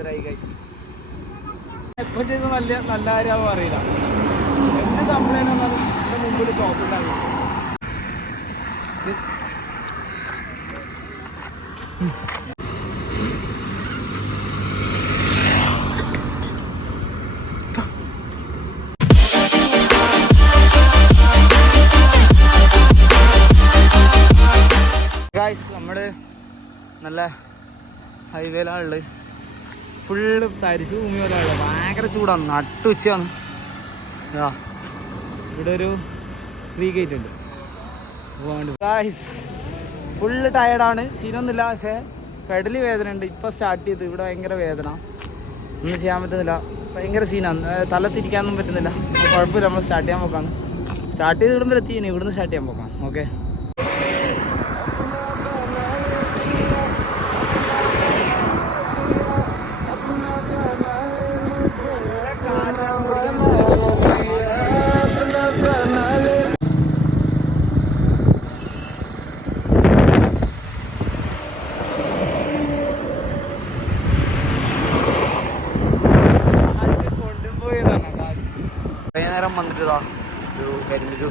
ഡേഞ്ചറായി കഴിച്ചു എപ്പോൾ ചെയ്ത് നല്ല നല്ല കാര്യമാവും അറിയില്ല. എന്നെ കംപ്ലൈന്റ് വന്നാൽ എന്റെ മുമ്പിൽ ഷോപ്പ് ഗായ്സ് നമ്മുടെ നല്ല ഹൈവേയിലാണുള്ളത് ഫുള്ള് തരിച്ചു ഭൂമി പോലെയുള്ള ഭയങ്കര ചൂടാണ്. നട്ടുച്ചയാണ് ആ ഇവിടെ ഒരു ഫ്രീ ഗേറ്റ് ഉണ്ട്. ഫുള്ള് ടയർഡാണ് സീനൊന്നുമില്ല പക്ഷേ കടൽ വേദന ഉണ്ട്. ഇപ്പോൾ സ്റ്റാർട്ട് ചെയ്ത്. ഇവിടെ ഭയങ്കര വേദന. ഒന്നും ചെയ്യാൻ പറ്റുന്നില്ല. ഭയങ്കര സീനാണ് തല തിരിക്കാനൊന്നും പറ്റുന്നില്ല. കുഴപ്പമില്ല. നമ്മൾ സ്റ്റാർട്ട് ചെയ്യാൻ പോക്കാണ്. സ്റ്റാർട്ട് ചെയ്ത് എത്തി ഇനി ഇവിടുന്ന് സ്റ്റാർട്ട് ചെയ്യാൻ പോക്കാം. ഓക്കെ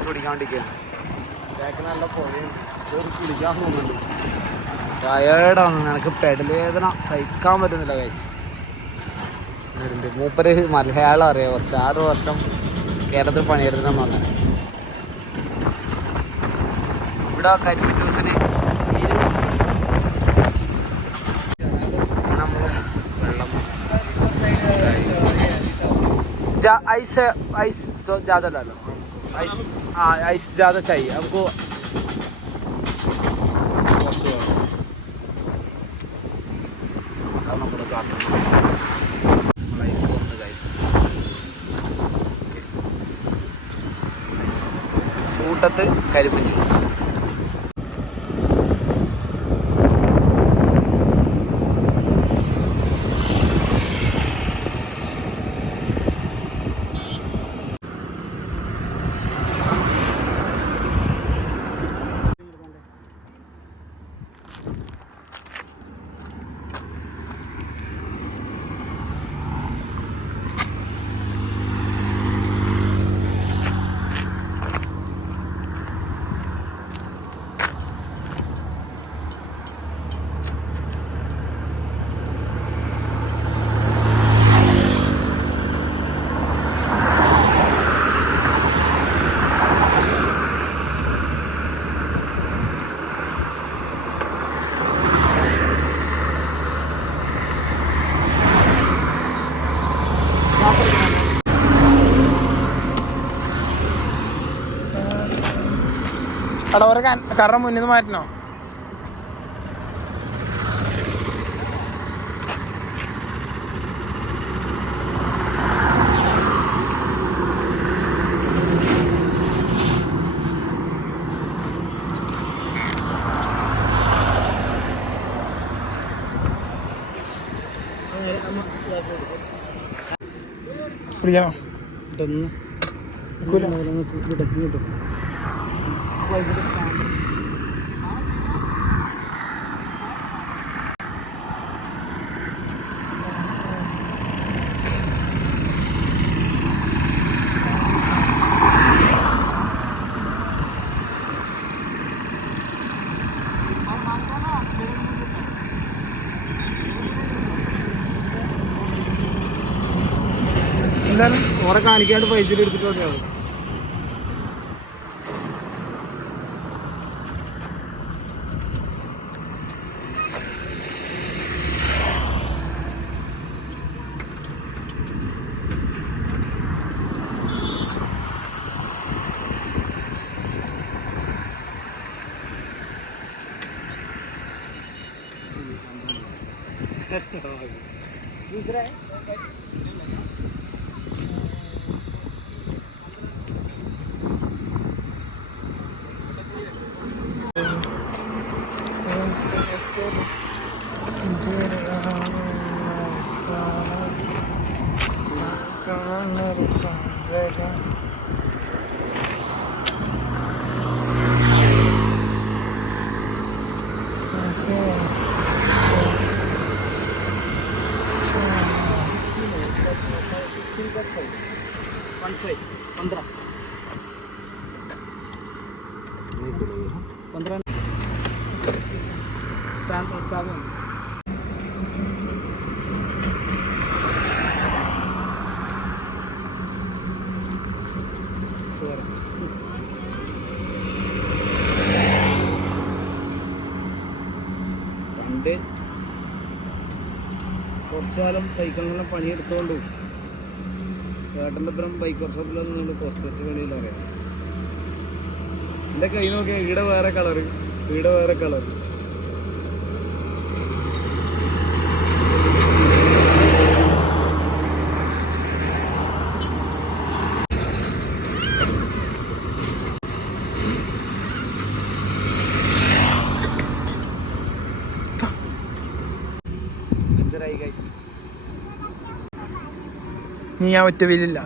ജ്യൂസ് കുടിക്കാൻ വേണ്ടിയിരിക്കുകയാണ് ബാക്ക് നല്ല പുഴയും ടയേർഡാണ് എനിക്ക് വേദന സഹിക്കാൻ പറ്റുന്നില്ല കഴിച്ച് മൂപ്പര് മലയാളം അറിയാം. കുറച്ച് ആറ് വർഷം കേരളത്തിൽ പണിയെടുത്തിട്ടാന്ന് പറഞ്ഞത് ഇവിടെ കരിമ്പ് ജ്യൂസിന് ഐസ് ഐസ് जा आइस आइस जो ज़्यादा डालो आइस हाँ आइस ज़्यादा चाहिए हमको सोचो അതാണ് നമ്മുടെ കാട്ടുന്നത് ഐസ് വന്ന് ഗൈസ് ചൂട്ടത്ത് കരിമ്പൻ ജ്യൂസ് അവിടെ ഒരു കറ മുന്നിൽ നിന്ന് മാറ്റണോ? പിടിക്കണോ ഇതൊന്ന് ഇങ്ങോട്ടും എന്താണ് ഓറെ കാണിക്കാണ്ട് പൈസ എടുത്തിട്ട് മതിയാവും दूसरा है വൺ ഫൈവ് പന്ത്രണ്ട് പന്ത്രണ്ട് സ്റ്റാമ്പ് വെച്ചാകും കുറച്ചു കാലം സൈക്കിളിനെല്ലാം പണിയെടുത്തോണ്ടും ഏട്ടന്റെ അപ്പുറം ബൈക്ക് വർക്ക്ഷോപ്പിലൊന്നും നിങ്ങൾ പോസ്റ്റേഴ്സ് പണിയിൽ അറിയാം എന്റെ കൈ നോക്കിയ ഈടെ വേറെ കളറ് ഈടെ വേറെ കളർ അഞ്ചരായി ഗൈസ് നീ ആ ഒറ്റ വീലില്ല.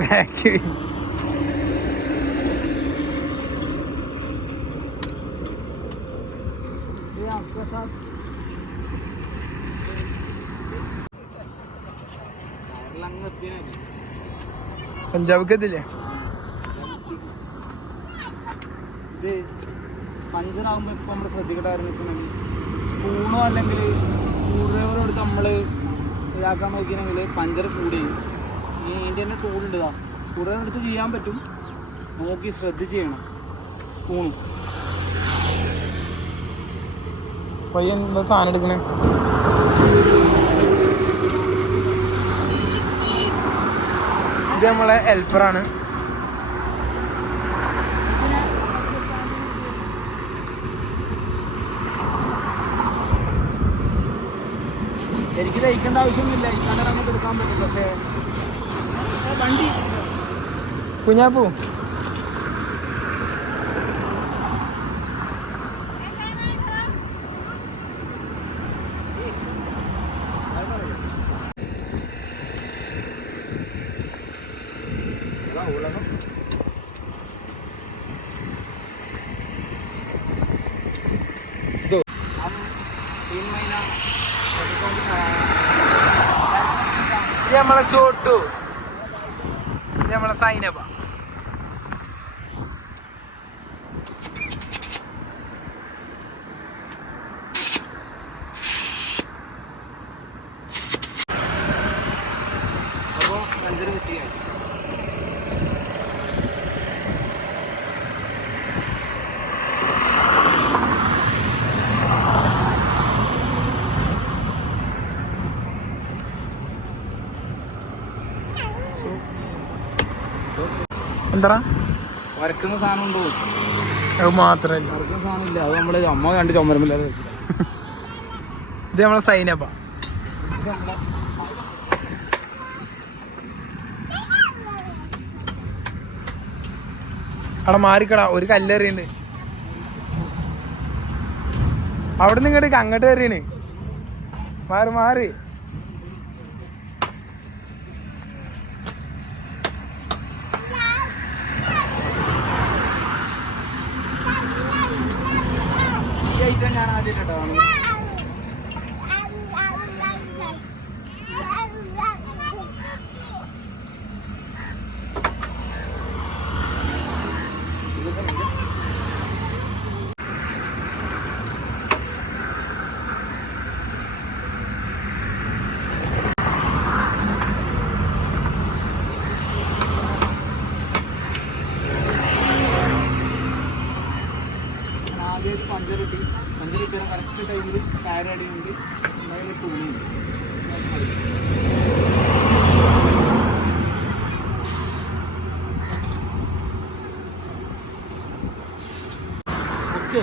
ബാക്ക് വീൽ പഞ്ചാബ് എത്തില്ലേ ഇത് ഇപ്പൊ നമ്മൾ നമ്മൾ ശ്രദ്ധിക്കേണ്ടതെന്ന് സ്പൂണോ അല്ലെങ്കിൽ സ്കൂൾ ഡ്രൈവറോട് നമ്മൾ ഇതാക്കാൻ നോക്കിയാണെങ്കിൽ പഞ്ചർ കൂടി. ഈ അതിന്റെ തന്നെ ടൂളുണ്ട് ഇതാ. സ്ക്രൂ എടുത്ത് ചെയ്യാൻ പറ്റും. നോക്കി ശ്രദ്ധിച്ച് ചെയ്യണം. സ്പൂണും പയ്യൻ എന്താ സാധനം എടുക്കണേ? ഇത് നമ്മളെ ഹെൽപ്പറാണ് എനിക്ക് തയ്ക്കേണ്ട ആവശ്യമൊന്നുമില്ല. ഇക്കാണ്ട് നമുക്ക് എടുക്കാൻ പറ്റും. പക്ഷേ വണ്ടി കുഞ്ഞാപ്പൂ നമ്മളെ ചോട്ടു. നമ്മളെ സൈനബ. എന്താ വരക്കുന്ന സാധനം ഉണ്ടോ അത് മാത്രല്ല. വരക്കുന്ന സാധനം ഇല്ല അത് നമ്മൾ അമ്മ കണ്ട് ചുമരമില്ലാതെ ഇത് നമ്മളെ സൈനബ. അവിടെ മാറിക്കടാ ഒരു കല്ലെറിയുണ്ട് അവിടെ നിന്ന് ഇങ്ങോട്ട് അങ്ങോട്ട് എറിയണ്. മാറി മാറി. ഐറ്റം థైరాయిడ్ ఉంది మైండ్ ఎక్కువ ఉంది ఓకే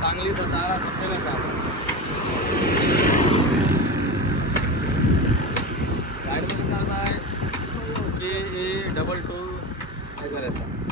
चांगली सतारा सफेला चालू गाडी आहे. ए डबल टू करायचा.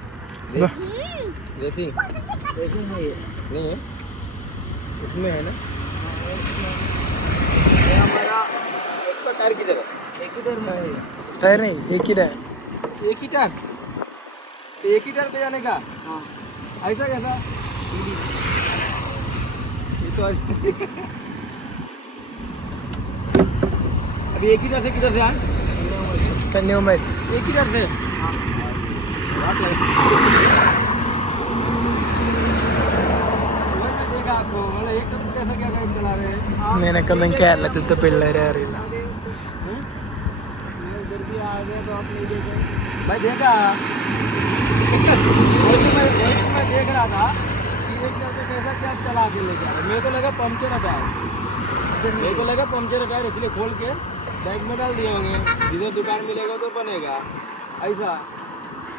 Hmm. है ये। नहीं है। उसमें है ना? टायर एक ही टायर नहीं एक ही टायर। एक ही टायर? तो एक ही टायर पे जाने का? हाँ। ऐसा कैसा? ये तो अभी एक ही टायर से किधर से आए? कन्याकुमारी। एक ही टायर से? हाँ। നിനക്കൊന്നും കേരളത്തിലത്തെ പിള്ളേരെ അറിയില്ല मैं इधर भी आ गए तो आप नहीं देखे भाई देखा वही तो मैं वही तो मैं देख रहा था कि एक जगह से कैसा क्या चला के लेके आ रहे मेरे को लगा पंचर है टायर मेरे को लगा पंचर है टायर इसलिए खोल के बैग में डाल दिए होंगे जिधर दुकान मिलेगा तो बनेगा ऐसा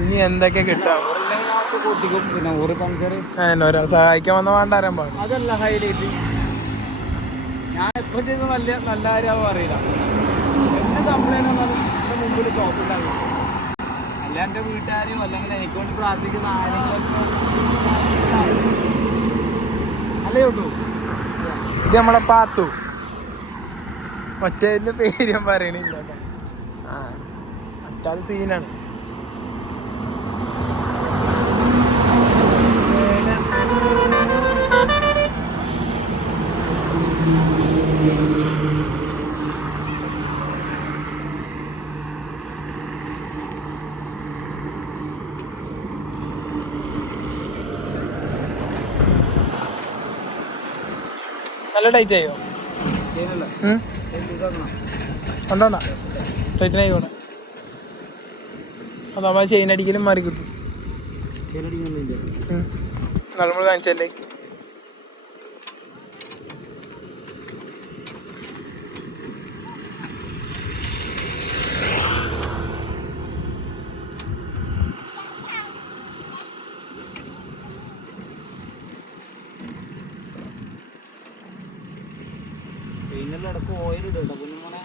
ഇനി എന്തൊക്കെ കിട്ടാം? ഒരാൾ സഹായിക്കാൻ വന്ന വേണ്ടാരാൻ പാടും? അതല്ല ഹൈലൈറ്റ് ഞാൻ എപ്പോൾ ചെയ്ത നല്ല നല്ല കാര്യമാവും അറിയില്ല. എന്ത് കംപ്ലൈന്റ് വന്നാലും എന്റെ മുമ്പിൽ ഷോപ്പ് ഉണ്ടാകും അല്ല എന്റെ വീട്ടുകാരെയും അല്ലെങ്കിൽ എനിക്ക് വേണ്ടി പ്രാർത്ഥിക്കുന്ന ആരെങ്കിലും അല്ലേ ഉള്ളൂ? ഇത് നമ്മളെ പാത്തു. മറ്റേതിന്റെ പേര് ഞാൻ പറയണില്ല. ആ സീനാണ്. നല്ല ടൈറ്റ് ആയോ? കണ്ടോണ്ട ടൈറ്റൻ ആയി പോണേ അതാവുമ്പോൾ ചെയിൻ അടിക്കലും മാറി കിട്ടും. നമ്മൾ കാണിച്ചല്ലേ ഇടയ്ക്ക് ഓയിൽ ഇടും കേട്ടോ കുഞ്ഞുമോനെ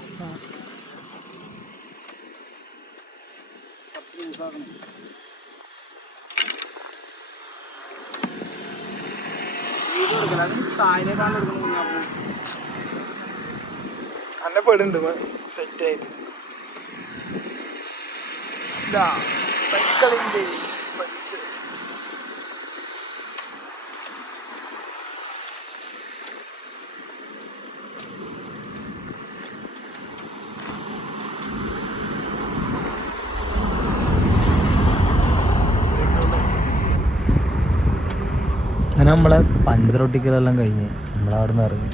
കുറച്ച് ലൂസാക്കണം ഇത് കൊടുക്കില്ല അന്നെ പെടുണ്ട് സെറ്റ് ആയിട്ട്. ഇതാ അങ്ങനെ നമ്മളെ പഞ്ചർ ഒട്ടിക്കലെല്ലാം കഴിഞ്ഞ് നമ്മളവിടെ നിന്ന് ഇറങ്ങി.